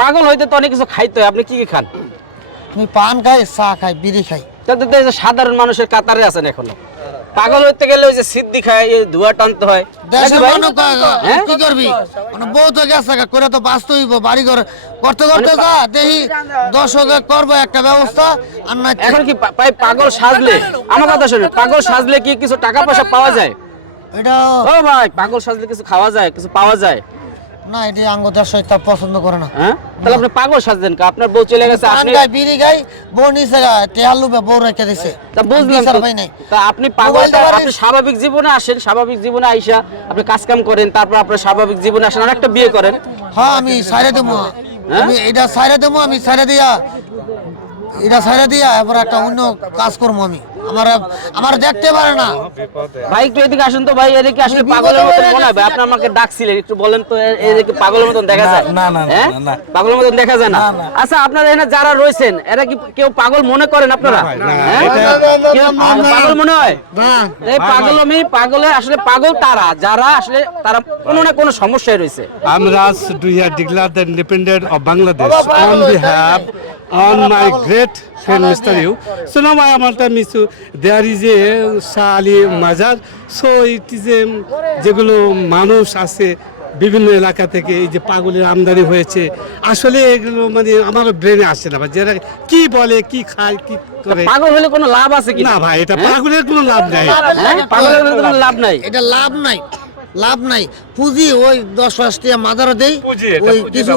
পাগল হইতে তো অনেক কিছু খাইতে হয়। আপনি কি কি খান? আমি পান খাই চা খাই বিড়ি খাই। তাতে তো সাধারণ মানুষের কাতারে আছেন এখনও। পাগল হইতে গেলে ওই যে সিদ্ধি খায় এই ধোয়া টানতে হয়। হ্যাঁ? কি করবি? মানে বউ তো গেছে করে তো বাঁচতে হইব বাড়ি ঘর করতে করতে মানে যা দেখি দর্শকে করব একটা ব্যবস্থা আর না এখন কি পাই পাগল সাজলে? আমার কথা শুনুন পাগল সাজলে কি কিছু টাকা পয়সা পাওয়া যায়? এটা ও ভাই পাগল সাজলে কিছু খাওয়া যায় কিছু পাওয়া যায়? না এটি আঙ্গ দেশ তা পছন্দ করে না। হ্যাঁ? তাহলে আপনি পাগল সাজলেন কা? আপনার বউ চলে গেছে আপনি খাই বিড়ি খাই বউ নিচে গা টেয়ার লুবে বউ রেখে দিছে। তা বুঝলাম বিচার তো। পাই নাই। তা আপনি পাগল আপনি স্বাভাবিক জীবনে আসেন স্বাভাবিক জীবনে আইসা আপনি কাজ কাম করেন তারপর আপনার স্বাভাবিক জীবনে আসেন আর একটা বিয়ে করেন। হ্যাঁ আমি সাইরে দেবো। হ্যাঁ? আমি এটা সাইরে দেবো আমি সাইরে দিয়া এটা সাইরে দিয়া এবার একটা অন্য কাজ করব আমি। আমার আমার দেখতে পারে না। ভাই একটু এদিকে আসুন তো ভাই এদিকে আসলে পাগলের মতন আপনি আমাকে ডাকছিলেন একটু বলেন তো এদিকে পাগলের মতন দেখা যায়। না, না, না? না, না। পাগলের মতন দেখা যায় না? আচ্ছা আপনারা এখানে যারা রয়েছেন এরা কি কেউ পাগল মনে করেন আপনারা? পাগল মনে হয়? এই পাগল আমি পাগলে আসলে পাগল তারা যারা আসলে তারা কোনো না কোনো সমস্যায় রয়েছে। Amras, do you declare the independence of Bangladesh on behalf on my great friend Mr. You. So now I am miss you. There is a Shali Mazar. So it is a যেগুলো মানুষ আছে বিভিন্ন এলাকা থেকে এই যে পাগলের আমদানি হয়েছে আসলে এগুলো মানে আমার ব্রেনে আসে না বা যারা কি বলে কি খায় কি করে পাগল হলে কোনো লাভ আছে কি না ভাই এটা পাগলের কোনো লাভ নাই হ্যাঁ পাগল হলে কোনো লাভ নাই এটা লাভ নাই লাভ নাই। পুঁজি ওই দশ পাঁচ টাকা মাদারও দেই। ওই কিছু।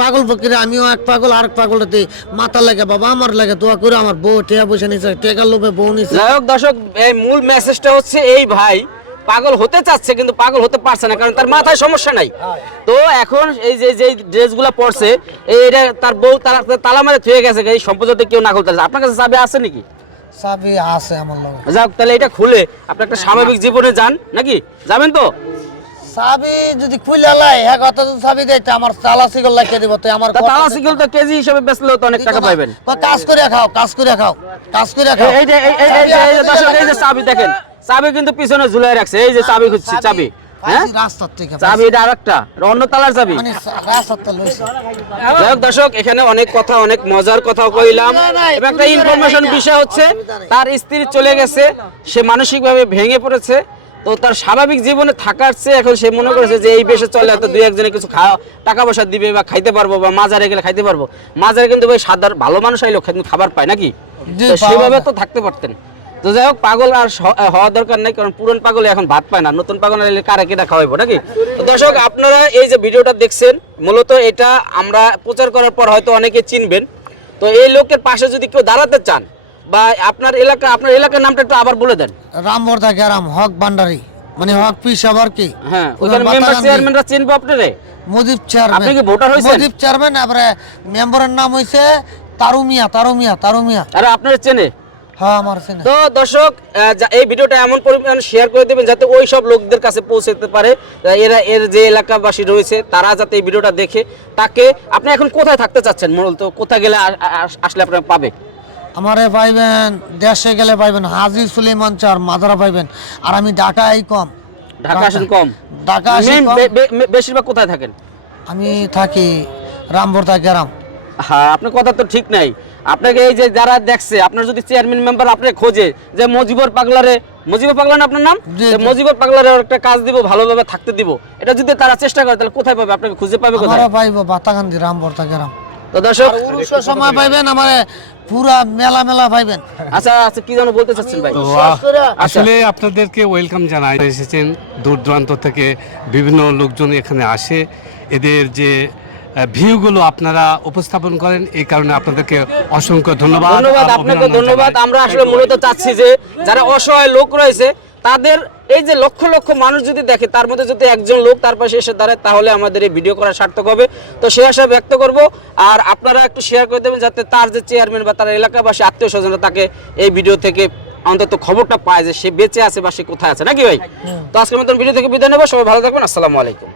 পাগল ফকিরে আমিও এক পাগল আর এক পাগল দেই। মাথা লাগে বাবা আমার লাগে দোয়া করে আমার বউ টেয়া পয়সা নিছে টেকা লোভে বউ নিছে। যাই হোক দর্শক এই মূল মেসেজটা হচ্ছে এই ভাই পাগল হতে চাচ্ছে কিন্তু পাগল হতে পারছে না কারণ তার মাথায় সমস্যা নাই। তো এখন এই যে যে ড্রেসগুলো পরছে এটা তার বউ তার তালা মারে থুয়ে গেছে এই সম্পদ কেউ না পারে। আপনার কাছে চাবি আছে নাকি? চাবি আছে আমার লগে। যাক তাহলে এটা খুলে। আপনি একটা স্বাভাবিক জীবনে যান নাকি? যাবেন তো? চাবি যদি খুলে লাই হ্যাঁ কত চাবি দেয় তা আমার চালা সিগল লাগিয়ে দিব তো আমার তা তালা সিকেল তো কেজি হিসেবে বেচলেও তো অনেক টাকা পাইবেন। কয় কাজ করে খাও কাজ করে খাও কাজ করে খাও। এই যে এই- এই- এই যে- এই যে দর্শক এই যে চাবি দেখেন চাবি কিন্তু পিছনে ঝুলাই রাখছে এই যে চাবি খুঁজছি চাবি। হ্যাঁ? পাইছি রাস্তার থেকে চাবি এটা আরেকটা। অন্য তালার চাবি। মানে রাস্তার তো লইছে। যাই দর্শক এখানে অনেক কথা অনেক মজার কথা কইলাম। এবং একটা ইনফরমেশন বিষয় হচ্ছে তার স্ত্রী চলে গেছে সে মানসিকভাবে ভেঙে পড়েছে। তো তার স্বাভাবিক জীবনে থাকার চেয়ে এখন সে মনে করেছে যে এই বেশে চলে এত দুই একজনে কিছু খাওয়া টাকা পয়সা দিবে বা খাইতে পারব বা মাজারে গেলে খাইতে পারব। মাজারে কিন্তু ভাই সাধারণ ভালো মানুষ আইলো খাবার পায় নাকি? সেভাবে তো থাকতে পারতেন। তো যাই হোক পাগল আর হওয়া দরকার নাই কারণ পুরন পাগল এখন ভাত পায় না। নতুন পাগল এলে কারে কেটা খাওয়াইবো নাকি? তো দর্শক আপনারা এই যে ভিডিওটা দেখছেন মূলত এটা আমরা প্রচার করার পর হয়তো অনেকে চিনবেন। তো এই লোকের পাশে যদি কেউ দাঁড়াতে চান বা আপনার এলাকা আপনার এলাকার নামটা একটু আবার বলে দেন। রামবর্দা গ্রাম হক ভান্ডারি। মানে হক পিস আবার কি? হ্যাঁ ওখানে মেম্বার চেয়ারম্যানরা চিনবো আপনারে? মুজিব চেয়ারম্যান আপনি কি ভোটার হয়েছেন? মুজিব চেয়ারম্যান এবারে মেম্বারের নাম হইছে তারুমিয়া তারুমিয়া তারুমিয়া। আর আপনারা চেনে? তো দর্শক এই ভিডিওটা এমন পরিমাণ শেয়ার করে দেবেন যাতে ওই সব লোকদের কাছে পৌঁছতে পারে এরা এর যে এলাকাবাসী রয়েছে তারা যাতে এই ভিডিওটা দেখে। তাকে আপনি এখন কোথায় থাকতে চাচ্ছেন? মূলত কোথায় গেলে আসলে আপনারা পাবে? আমারে পাইবেন দেশে গেলে পাইবেন হাজি সুলেমান চার মাদারা পাইবেন। আর আমি ঢাকা কম? ঢাকা আসেন কম। ঢাকা বেশিরভাগ কোথায় থাকেন? আমি থাকি রামবর্দা গ্রাম হ্যাঁ আপনার কথা তো ঠিক নাই। আপনাকে এই যে যারা দেখছে আপনার যদি চেয়ারম্যান মেম্বার আপনি খোঁজে যে মজিবর পাগলারে মজিবর পাগলা না আপনার নাম। মজিবর পাগলারে একটা কাজ দিব ভালোভাবে থাকতে দিব। এটা যদি তারা চেষ্টা করে তাহলে কোথায় পাবে? আপনাকে খুঁজে পাবে কোথায়? পাইব বাতাগান্ধি রামবর্দা গ্রাম। তো দর্শক সময় পাইবেন আমার পুরা মেলা মেলা পাইবেন। আচ্ছা আচ্ছা কি যেন বলতে চাচ্ছেন ভাই? আসলে আপনাদেরকে ওয়েলকাম জানাই। এসেছেন দূর দূরান্ত থেকে বিভিন্ন লোকজন এখানে আসে। এদের যে ভিউগুলো আপনারা উপস্থাপন করেন এই কারণে আপনাদেরকে অসংখ্য ধন্যবাদ ধন্যবাদ আপনাকে ধন্যবাদ। আমরা আসলে মূলত চাচ্ছি যে যারা অসহায় লোক রয়েছে তাদের এই যে লক্ষ লক্ষ মানুষ যদি দেখে তার মধ্যে যদি একজন লোক তার পাশে এসে দাঁড়ায় তাহলে আমাদের এই ভিডিও করা সার্থক হবে। তো সে আশা ব্যক্ত করব আর আপনারা একটু শেয়ার করে দেবেন যাতে তার যে চেয়ারম্যান বা তার এলাকাবাসী আত্মীয় স্বজনরা তাকে এই ভিডিও থেকে অন্তত খবরটা পায় যে সে বেঁচে আছে বা সে কোথায় আছে। নাকি ভাই? তো আজকের মতন ভিডিও থেকে বিদায় নেব। সবাই ভালো থাকবেন। আসসালামু আলাইকুম।